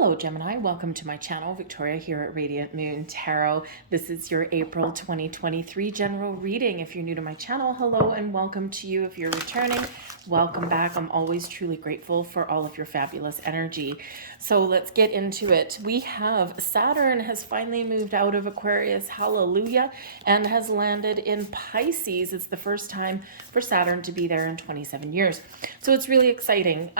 Hello Gemini, welcome to my channel. Victoria here at Radiant Moon Tarot. This is your April 2023 general reading. If you're new to my channel, hello and welcome to you. If you're returning, welcome back. I'm always truly grateful for all of your fabulous energy. So let's get into it. We have Saturn has finally moved out of Aquarius, hallelujah, and has landed in Pisces. It's the first time for Saturn to be there in 27 years. So it's really exciting.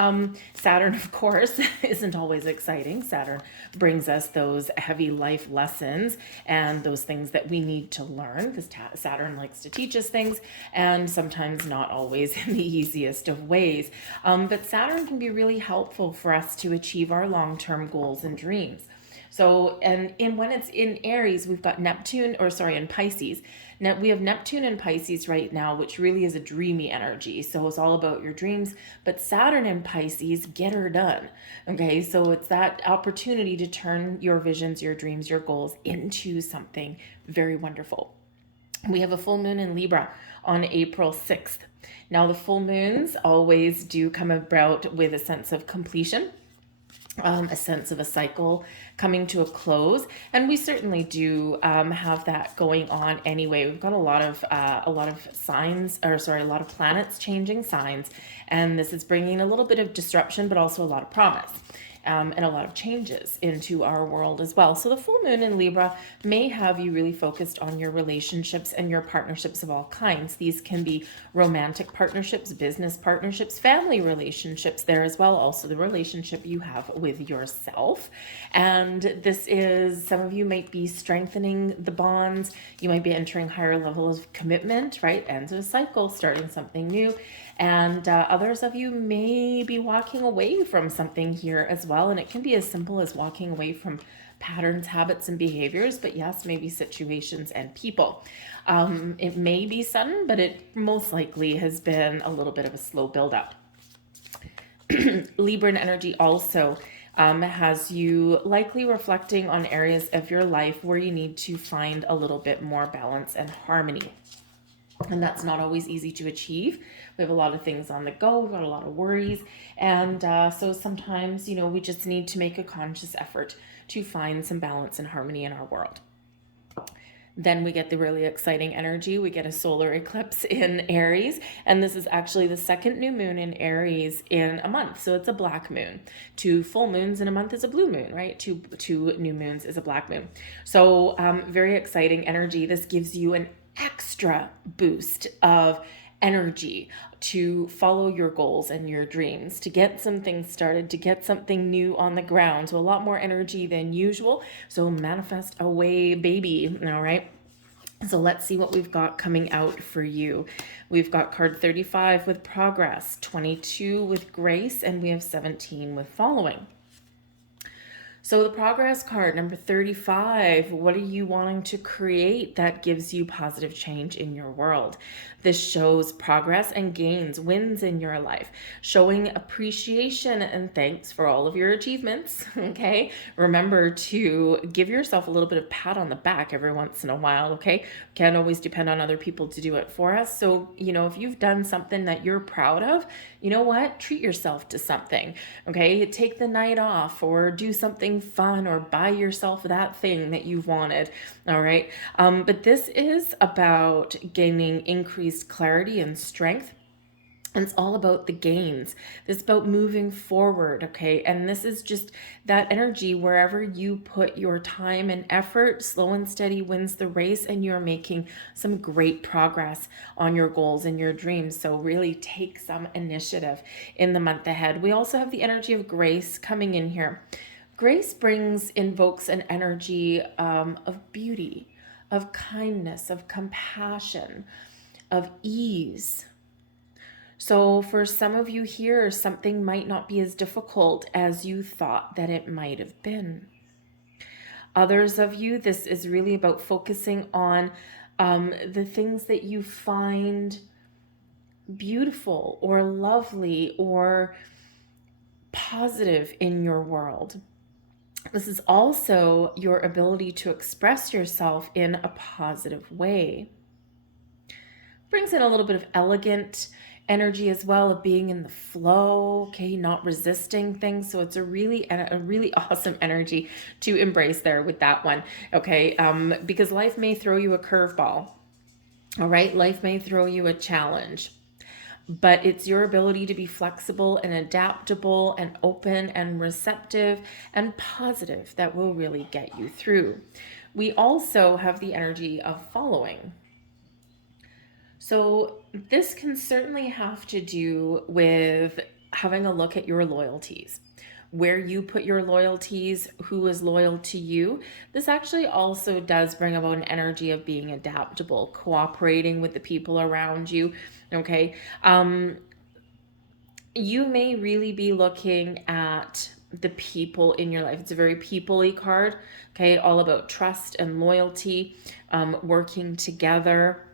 Saturn, of course, isn't always exciting. Saturn brings us those heavy life lessons and those things that we need to learn, because Saturn likes to teach us things, and sometimes not always in the easiest of ways. But Saturn can be really helpful for us to achieve our long-term goals and dreams. So, when it's in Aries, we've got in Pisces. Now we have Neptune in Pisces right now, which really is a dreamy energy. So it's all about your dreams, but Saturn in Pisces, get her done. Okay. So it's that opportunity to turn your visions, your dreams, your goals into something very wonderful. We have a full moon in Libra on April 6th. Now the full moons always do come about with a sense of completion. A sense of a cycle coming to a close, and we certainly do have that going on anyway. We've got a lot of planets changing signs, and this is bringing a little bit of disruption, but also a lot of promise. And a lot of changes into our world as well. So the full moon in Libra may have you really focused on your relationships and your partnerships of all kinds. These can be romantic partnerships, business partnerships, family relationships there as well. Also the relationship you have with yourself. And this is, some of you might be strengthening the bonds. You might be entering higher levels of commitment, right? Ends of a cycle, starting something new. And others of you may be walking away from something here as well. And it can be as simple as walking away from patterns, habits, and behaviors, but yes, maybe situations and people. It may be sudden, but it most likely has been a little bit of a slow buildup. Libran energy also has you likely reflecting on areas of your life where you need to find a little bit more balance and harmony. And that's not always easy to achieve. We have a lot of things on the go. We've got a lot of worries. And so sometimes, we just need to make a conscious effort to find some balance and harmony in our world. Then we get the really exciting energy. We get a solar eclipse in Aries. And this is actually the second new moon in Aries in a month. So it's a black moon. 2 full moons in a month is a blue moon, right? Two new moons is a black moon. So very exciting energy. This gives you an extra boost of energy to follow your goals and your dreams, to get some things started, to get something new on the ground. So a lot more energy than usual. So manifest away, baby. All right. So let's see what we've got coming out for you. We've got card 35 with progress, 22 with grace, and we have 17 with following. So the progress card, number 35, what are you wanting to create that gives you positive change in your world? This shows progress and gains, wins in your life, showing appreciation and thanks for all of your achievements, okay? Remember to give yourself a little bit of pat on the back every once in a while, okay? Can't always depend on other people to do it for us. So, if you've done something that you're proud of, you know what? Treat yourself to something, okay? Take the night off or do something fun or buy yourself that thing that you've wanted. All right. But this is about gaining increased clarity and strength. And it's all about the gains. This is about moving forward, okay? And this is just that energy wherever you put your time and effort, slow and steady wins the race, and you're making some great progress on your goals and your dreams. So really take some initiative in the month ahead. We also have the energy of grace coming in here. Grace invokes an energy of beauty, of kindness, of compassion, of ease. So for some of you here, something might not be as difficult as you thought that it might have been. Others of you, this is really about focusing on the things that you find beautiful or lovely or positive in your world. This is also your ability to express yourself in a positive way. Brings in a little bit of elegant energy as well of being in the flow, okay, not resisting things. So it's a really awesome energy to embrace there with that one, okay? Because life may throw you a curveball, all right? Life may throw you a challenge, but it's your ability to be flexible and adaptable and open and receptive and positive that will really get you through. We also have the energy of following. So this can certainly have to do with having a look at your loyalties, where you put your loyalties, who is loyal to you. This actually also does bring about an energy of being adaptable, cooperating with the people around you, okay? You may really be looking at the people in your life. It's a very people-y card, okay? All about trust and loyalty, working together,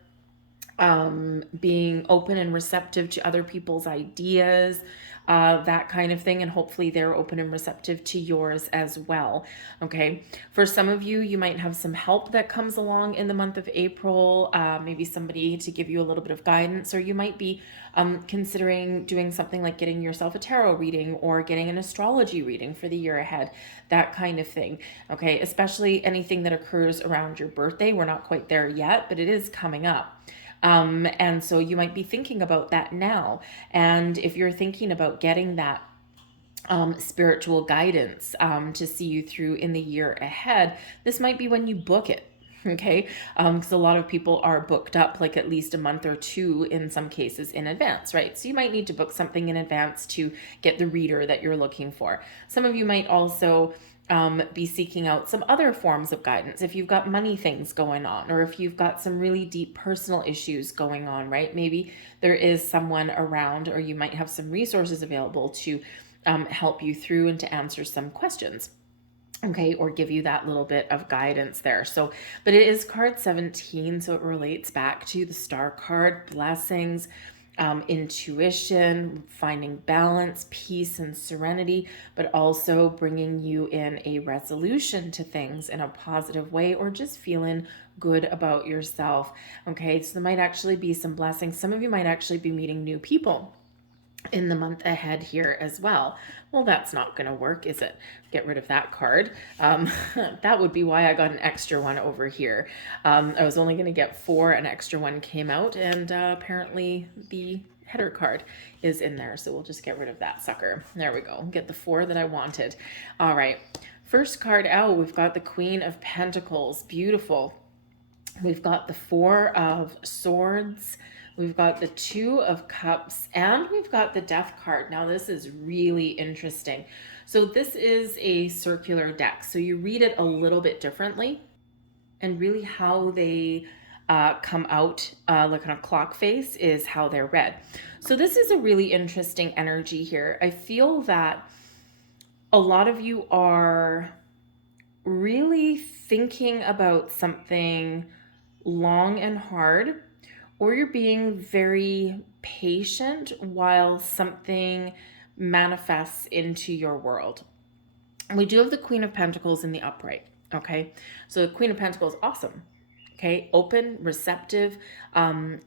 being open and receptive to other people's ideas, that kind of thing. And hopefully they're open and receptive to yours as well. Okay. For some of you, you might have some help that comes along in the month of April, maybe somebody to give you a little bit of guidance, or you might be considering doing something like getting yourself a tarot reading or getting an astrology reading for the year ahead, that kind of thing. Okay. Especially anything that occurs around your birthday. We're not quite there yet, but it is coming up. And so you might be thinking about that now. And if you're thinking about getting that spiritual guidance to see you through in the year ahead, this might be when you book it. Okay. Because a lot of people are booked up like at least a month or two in some cases in advance, right? So you might need to book something in advance to get the reader that you're looking for. Some of you might also be seeking out some other forms of guidance if you've got money things going on, or if you've got some really deep personal issues going on, right? Maybe there is someone around, or you might have some resources available to help you through and to answer some questions. Okay, or give you that little bit of guidance there. So, but it is card 17, so it relates back to the star card, blessings, intuition, finding balance, peace, and serenity, but also bringing you in a resolution to things in a positive way, or just feeling good about yourself. Okay, so there might actually be some blessings. Some of you might actually be meeting new people in the month ahead here as well. Well, that's not going to work, is it? Get rid of that card. That would be why I got an extra one over here. I was only going to get 4, an extra one came out, and apparently the header card is in there. So we'll just get rid of that sucker. There we go. Get the 4 that I wanted. All right. First card out, we've got the Queen of Pentacles. Beautiful. We've got the 4 of Swords. We've got the 2 of Cups, and we've got the Death card. Now, this is really interesting. So this is a circular deck. So you read it a little bit differently, and really how they come out like on a clock face is how they're read. So this is a really interesting energy here. I feel that a lot of you are really thinking about something long and hard, or you're being very patient while something manifests into your world. We do have the Queen of Pentacles in the upright, okay? So the Queen of Pentacles, awesome, okay? Open, receptive,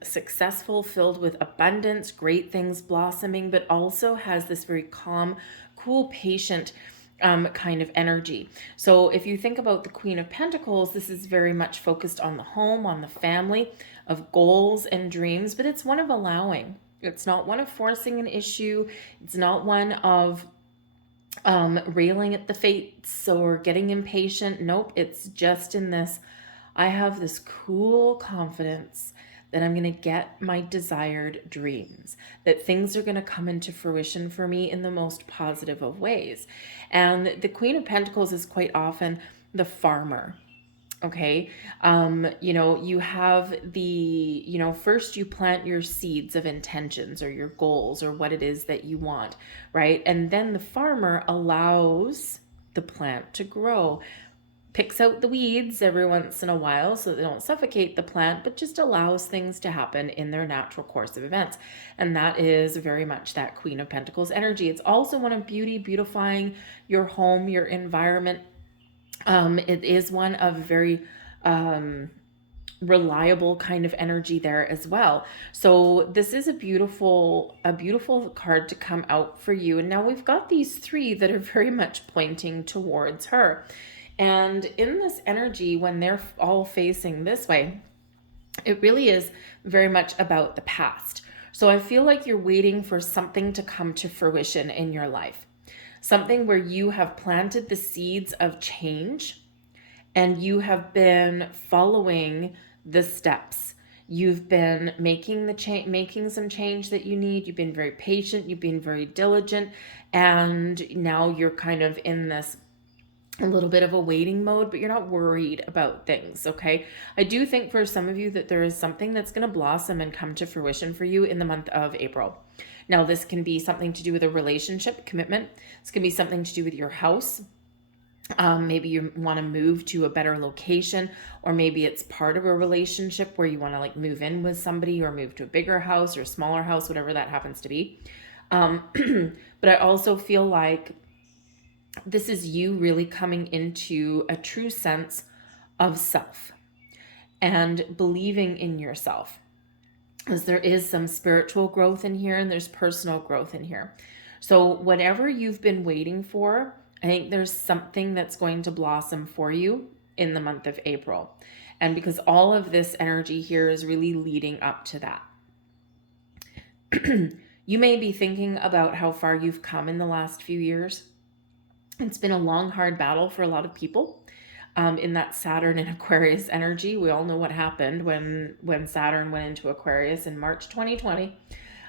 successful, filled with abundance, great things blossoming, but also has this very calm, cool, patient kind of energy. So if you think about the Queen of Pentacles, this is very much focused on the home, on the family, of goals and dreams, but it's one of allowing. It's not one of forcing an issue. It's not one of railing at the fates or getting impatient. Nope, it's just in this, I have this cool confidence that I'm going to get my desired dreams, that things are going to come into fruition for me in the most positive of ways. And the Queen of Pentacles is quite often the farmer. Okay. You have the, first you plant your seeds of intentions or your goals or what it is that you want, right? And then the farmer allows the plant to grow, picks out the weeds every once in a while so they don't suffocate the plant, but just allows things to happen in their natural course of events. And that is very much that Queen of Pentacles energy. It's also one of beauty, beautifying your home, your environment. It is one of very reliable kind of energy there as well. So this is a beautiful card to come out for you. And now we've got these three that are very much pointing towards her. And in this energy, when they're all facing this way, it really is very much about the past. So I feel like you're waiting for something to come to fruition in your life. Something where you have planted the seeds of change and you have been following the steps. You've been making some change that you need. You've been very patient, you've been very diligent, and now you're kind of in this a little bit of a waiting mode, but you're not worried about things, okay? I do think for some of you that there is something that's going to blossom and come to fruition for you in the month of April. Now, this can be something to do with a relationship, commitment. This can be something to do with your house. Maybe you want to move to a better location, or maybe it's part of a relationship where you want to like move in with somebody or move to a bigger house or smaller house, whatever that happens to be. But I also feel like this is you really coming into a true sense of self and believing in yourself, because there is some spiritual growth in here and there's personal growth in here. So whatever you've been waiting for, I think there's something that's going to blossom for you in the month of April. And because all of this energy here is really leading up to that. You may be thinking about how far you've come in the last few years. It's been a long, hard battle for a lot of people. In that Saturn and Aquarius energy, we all know what happened when Saturn went into Aquarius in March 2020.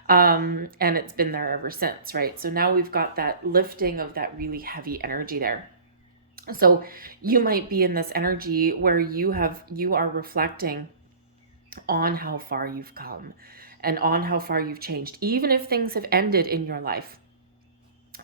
And it's been there ever since, right? So now we've got that lifting of that really heavy energy there. So you might be in this energy where you are reflecting on how far you've come and on how far you've changed, even if things have ended in your life.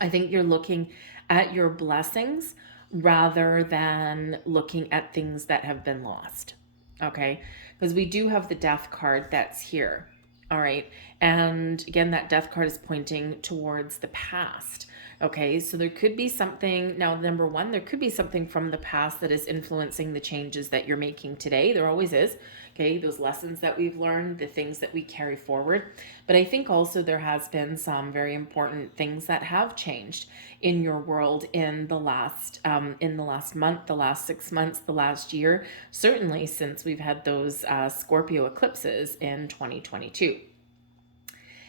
I think you're looking at your blessings rather than looking at things that have been lost, okay? Because we do have the Death card that's here. All right. And again, that Death card is pointing towards the past. Okay. So there could be something. Now, number one, there could be something from the past that is influencing the changes that you're making today. There always is. Okay. Those lessons that we've learned, the things that we carry forward. But I think also there has been some very important things that have changed in your world in the last month, the last 6 months, the last year, certainly since we've had those Scorpio eclipses in 2022.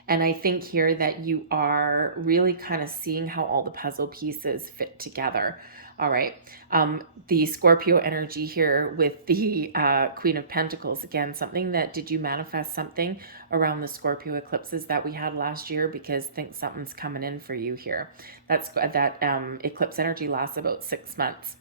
And I think here that you are really kind of seeing how all the puzzle pieces fit together. All right. The Scorpio energy here with the Queen of Pentacles. Again, something that, did you manifest something around the Scorpio eclipses that we had last year? Because think something's coming in for you here. That eclipse energy lasts about 6 months.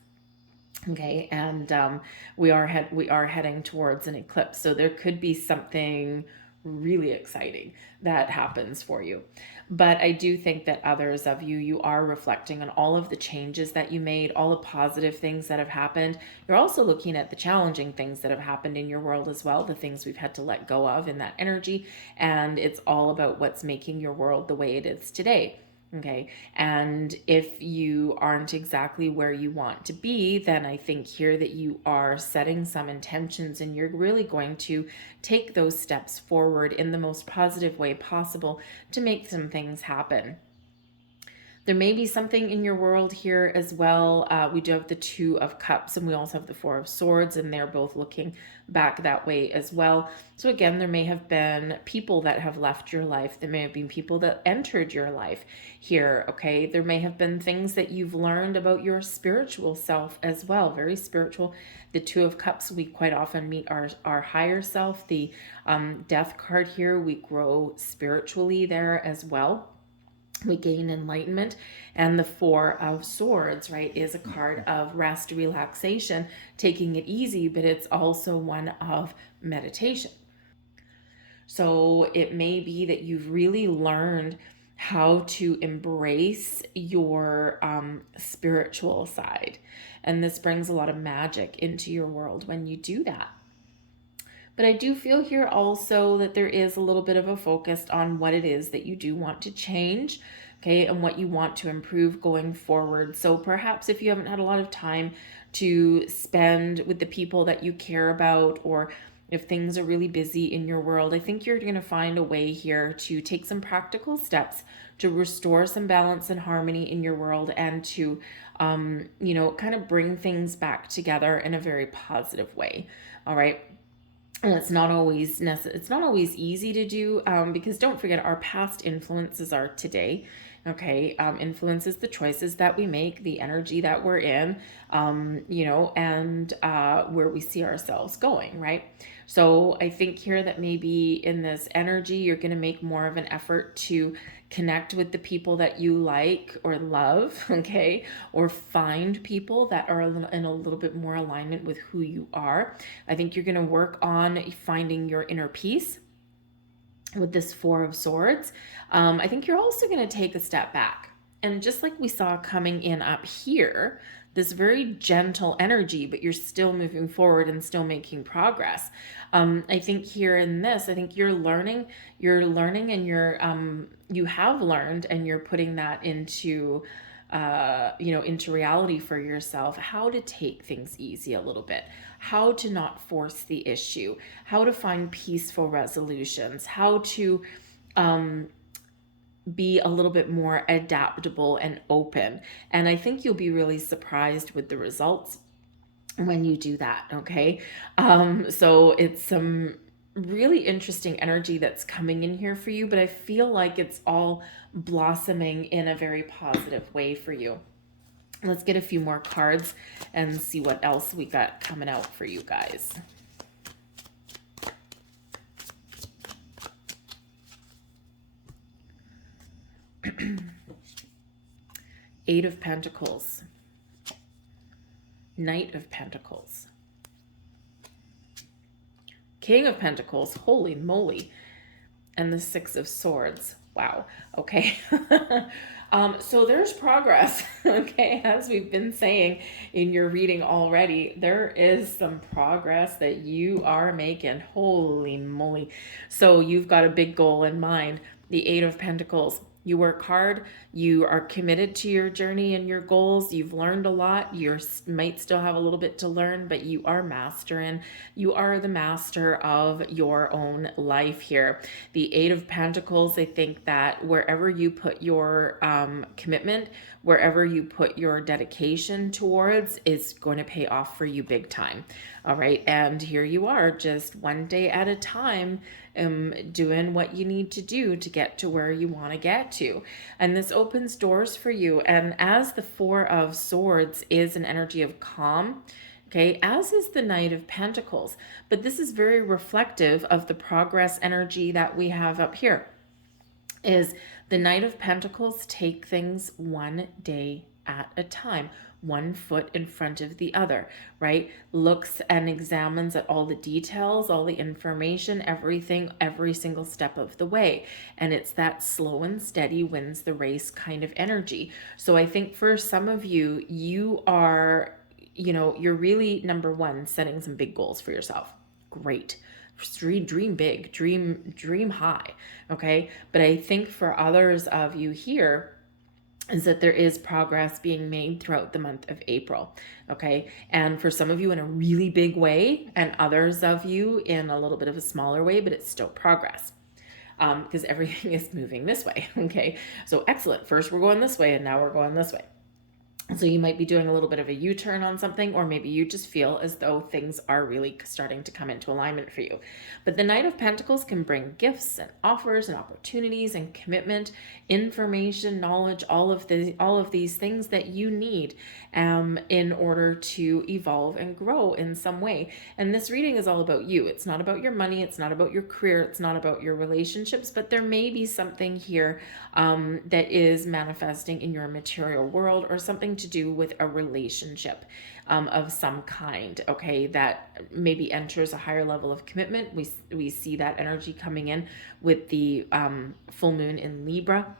Okay. And we are heading towards an eclipse. So there could be something really exciting that happens for you. But I do think that others of you are reflecting on all of the changes that you made, all the positive things that have happened. You're also looking at the challenging things that have happened in your world as well, the things we've had to let go of in that energy. And it's all about what's making your world the way it is today. Okay. And if you aren't exactly where you want to be, then I think here that you are setting some intentions and you're really going to take those steps forward in the most positive way possible to make some things happen. There may be something in your world here as well. We do have the Two of Cups and we also have the Four of Swords, and they're both looking back that way as well. So again, there may have been people that have left your life. There may have been people that entered your life here, okay? There may have been things that you've learned about your spiritual self as well, very spiritual. The Two of Cups, we quite often meet our higher self. The Death card here, we grow spiritually there as well. We gain enlightenment. And the Four of Swords, right, is a card of rest, relaxation, taking it easy, but it's also one of meditation. So it may be that you've really learned how to embrace your spiritual side. And this brings a lot of magic into your world when you do that. But I do feel here also that there is a little bit of a focus on what it is that you do want to change, okay, and what you want to improve going forward. So perhaps if you haven't had a lot of time to spend with the people that you care about, or if things are really busy in your world, I think you're going to find a way here to take some practical steps to restore some balance and harmony in your world, and to, kind of bring things back together in a very positive way. All right. And it's not always easy to do, because don't forget, our past influences are today. Okay. Influences the choices that we make, the energy that we're in, and where we see ourselves going, right? So I think here that maybe in this energy, you're going to make more of an effort to connect with the people that you like or love, okay? Or find people that are in a little bit more alignment with who you are. I think you're going to work on finding your inner peace with this Four of Swords. I think you're also going to take a step back. And just like we saw coming in up here, this very gentle energy, but you're still moving forward and still making progress. I think here in this, I think you're learning and you have learned, and you're putting that into reality for yourself, how to take things easy a little bit, how to not force the issue, how to find peaceful resolutions, how to be a little bit more adaptable and open. And I think you'll be really surprised with the results when you do that. Okay. So it's some really interesting energy that's coming in here for you, but I feel like it's all blossoming in a very positive way for you. Let's get a few more cards and see what else we got coming out for you guys. Eight of Pentacles, Knight of Pentacles, King of Pentacles, holy moly, and the Six of Swords. Wow. Okay. So there's progress. Okay. As we've been saying in your reading already, there is some progress that you are making. Holy moly. So you've got a big goal in mind. The Eight of Pentacles. You work hard. You are committed to your journey and your goals. You've learned a lot. You might still have a little bit to learn, but you are mastering. You are the master of your own life here. The Eight of Pentacles, I think that wherever you put your commitment, wherever you put your dedication towards, is going to pay off for you big time. All right. And here you are, just one day at a time, doing what you need to do to get to where you want to get to. And this opens doors for you. And as the Four of Swords is an energy of calm, okay, as is the Knight of Pentacles, but this is very reflective of the progress energy that we have up here. Is the Knight of Pentacles take things one day at a time, one foot in front of the other, right? Looks and examines at all the details, all the information, everything, every single step of the way. And it's that slow and steady wins the race kind of energy. So I think for some of you, you are, you're really, number one, setting some big goals for yourself. Great. Dream big, dream high. Okay. But I think for others of you here, is that there is progress being made throughout the month of April. Okay. And for some of you in a really big way, and others of you in a little bit of a smaller way, but it's still progress. Because everything is moving this way. Okay. So excellent. First we're going this way, and now we're going this way. So you might be doing a little bit of a U-turn on something, or maybe you just feel as though things are really starting to come into alignment for you. But the Knight of Pentacles can bring gifts and offers and opportunities and commitment, information, knowledge, all of these things that you need in order to evolve and grow in some way. And this reading is all about you. It's not about your money. It's not about your career. It's not about your relationships, but there may be something here that is manifesting in your material world, or something to do with a relationship of some kind, okay, that maybe enters a higher level of commitment. We see that energy coming in with the full moon in Libra.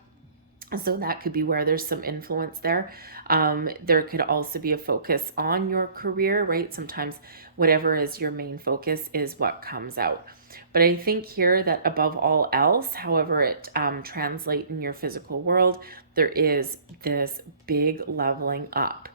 So that could be where there's some influence there. There could also be a focus on your career, right? Sometimes whatever is your main focus is what comes out. But I think here that above all else, however it translates in your physical world, there is this big leveling up.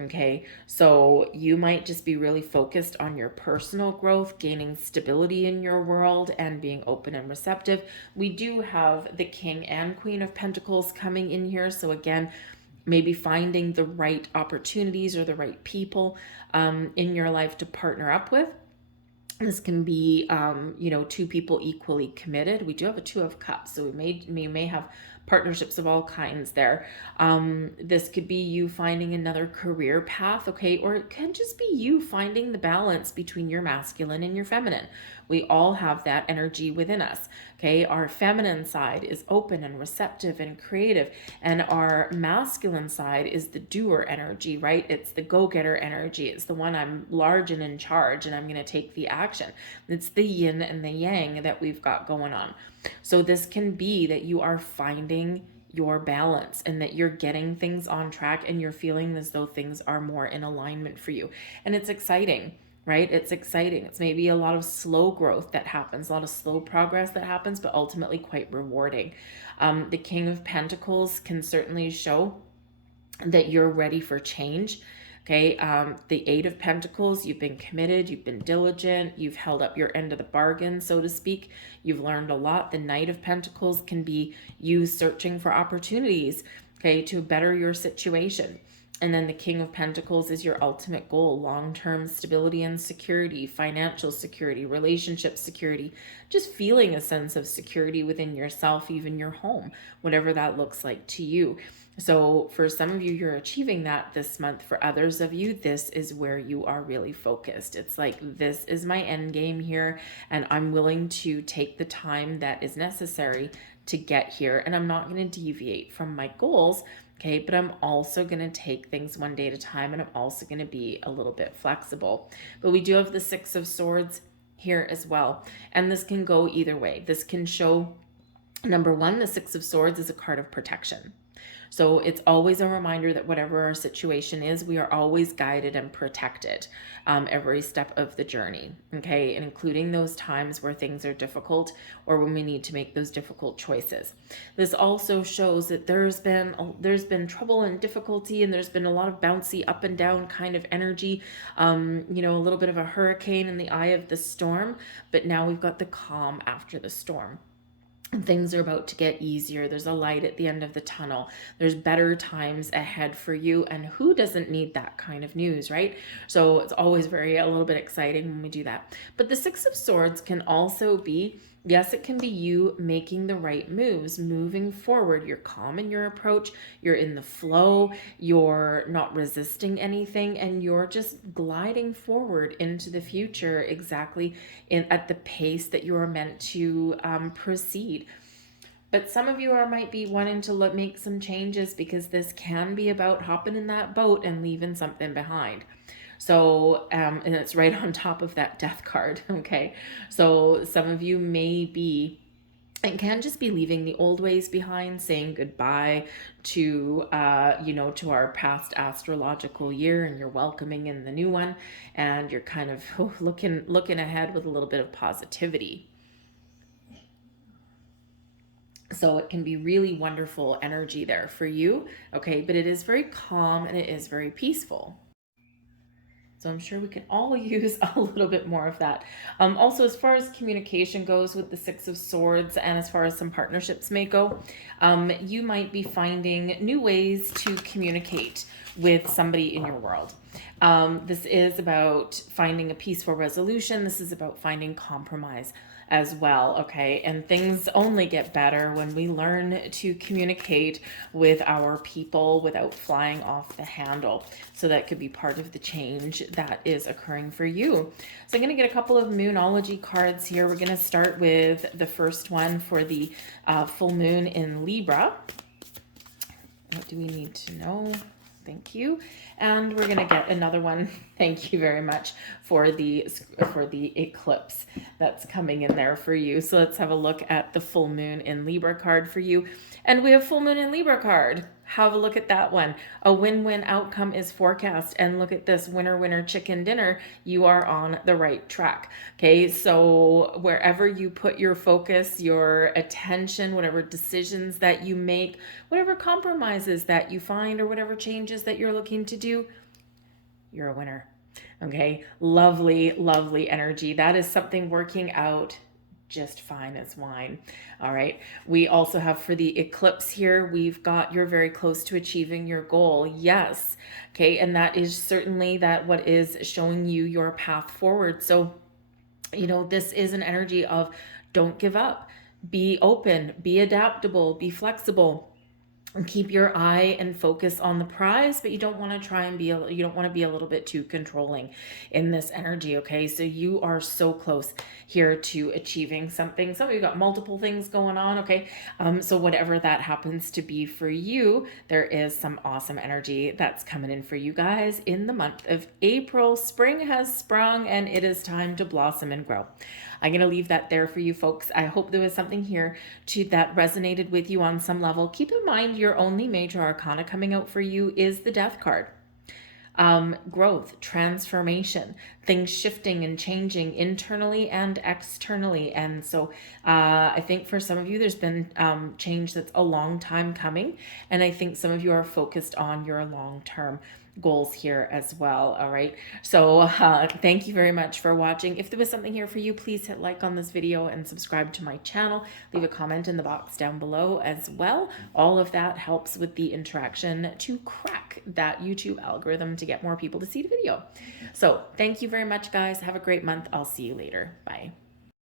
Okay, so you might just be really focused on your personal growth, gaining stability in your world, and being open and receptive. We do have the King and Queen of Pentacles coming in here. So, again, maybe finding the right opportunities or the right people in your life to partner up with. This can be, two people equally committed. We do have a Two of Cups, so we may have partnerships of all kinds there. This could be you finding another career path, okay? Or it can just be you finding the balance between your masculine and your feminine. We all have that energy within us, okay? Our feminine side is open and receptive and creative, and our masculine side is the doer energy, right? It's the go-getter energy. It's the one, I'm large and in charge and I'm going to take the action. It's the yin and the yang that we've got going on. So this can be that you are finding your balance and that you're getting things on track and you're feeling as though things are more in alignment for you. And it's exciting, right? It's exciting. It's maybe a lot of slow growth that happens, a lot of slow progress that happens, but ultimately quite rewarding. The King of Pentacles can certainly show that you're ready for change. Okay, the Eight of Pentacles, you've been committed, you've been diligent, you've held up your end of the bargain, so to speak. You've learned a lot. The Knight of Pentacles can be you searching for opportunities, okay, to better your situation. And then the King of Pentacles is your ultimate goal, long-term stability and security, financial security, relationship security, just feeling a sense of security within yourself, even your home, whatever that looks like to you. So for some of you, you're achieving that this month. For others of you, this is where you are really focused. It's like, this is my end game here, and I'm willing to take the time that is necessary to get here. And I'm not going to deviate from my goals. Okay, but I'm also going to take things one day at a time, and I'm also going to be a little bit flexible. But we do have the Six of Swords here as well. And this can go either way. This can show, number one, the Six of Swords is a card of protection. So it's always a reminder that whatever our situation is, we are always guided and protected every step of the journey, okay? And including those times where things are difficult or when we need to make those difficult choices. This also shows that there's been trouble and difficulty, and there's been a lot of bouncy up and down kind of energy, a little bit of a hurricane in the eye of the storm, but now we've got the calm after the storm. Things are about to get easier. There's a light at the end of the tunnel. There's better times ahead for you. And who doesn't need that kind of news, right? So it's always a little bit exciting when we do that. But the Six of Swords can also be, yes, it can be you making the right moves, moving forward. You're calm in your approach. You're in the flow. You're not resisting anything, and you're just gliding forward into the future exactly at the pace that you're meant to proceed. But some of you might be wanting to make some changes, because this can be about hopping in that boat and leaving something behind. So, and it's right on top of that Death card, okay? So some of you may be, and can just be leaving the old ways behind, saying goodbye to, to our past astrological year, and you're welcoming in the new one, and you're kind of looking ahead with a little bit of positivity. So it can be really wonderful energy there for you, okay? But it is very calm and it is very peaceful. So I'm sure we can all use a little bit more of that. Also, as far as communication goes with the Six of Swords, and as far as some partnerships may go, you might be finding new ways to communicate with somebody in your world. This is about finding a peaceful resolution. This is about finding compromise as well, okay? And things only get better when we learn to communicate with our people without flying off the handle. So that could be part of the change that is occurring for you. So I'm going to get a couple of Moonology cards here. We're going to start with the first one for the full moon in Libra. What do we need to know? Thank you. And we're going to get another one. Thank you very much for the eclipse that's coming in there for you. So let's have a look at the full moon in Libra card for you. And we have full moon in Libra card. Have a look at that one. A win-win outcome is forecast. And look at this, winner, winner, chicken dinner. You are on the right track. Okay, so wherever you put your focus, your attention, whatever decisions that you make, whatever compromises that you find, or whatever changes that you're looking to do, you're a winner. Okay, lovely, lovely energy. That is something working out just fine as wine. All right. We also have for the eclipse here, we've got you're very close to achieving your goal. Yes. Okay. And that is certainly that what is showing you your path forward. So, this is an energy of don't give up, be open, be adaptable, be flexible, and keep your eye and focus on the prize, but you don't want to try and you don't want to be a little bit too controlling in this energy. Okay, so you are so close here to achieving something. Some of you got multiple things going on. Okay, so whatever that happens to be for you, there is some awesome energy that's coming in for you guys in the month of April. Spring has sprung and it is time to blossom and grow. I'm going to leave that there for you folks. I hope there was something here that resonated with you on some level. Keep in mind your only major arcana coming out for you is the Death card. Growth, transformation, things shifting and changing internally and externally. And so I think for some of you, there's been change that's a long time coming. And I think some of you are focused on your long-term goals here as well. All right. So thank you very much for watching. If there was something here for you, please hit like on this video and subscribe to my channel. Leave a comment in the box down below as well. All of that helps with the interaction to crack that YouTube algorithm to get more people to see the video. So thank you very much, guys. Have a great month. I'll see you later. Bye.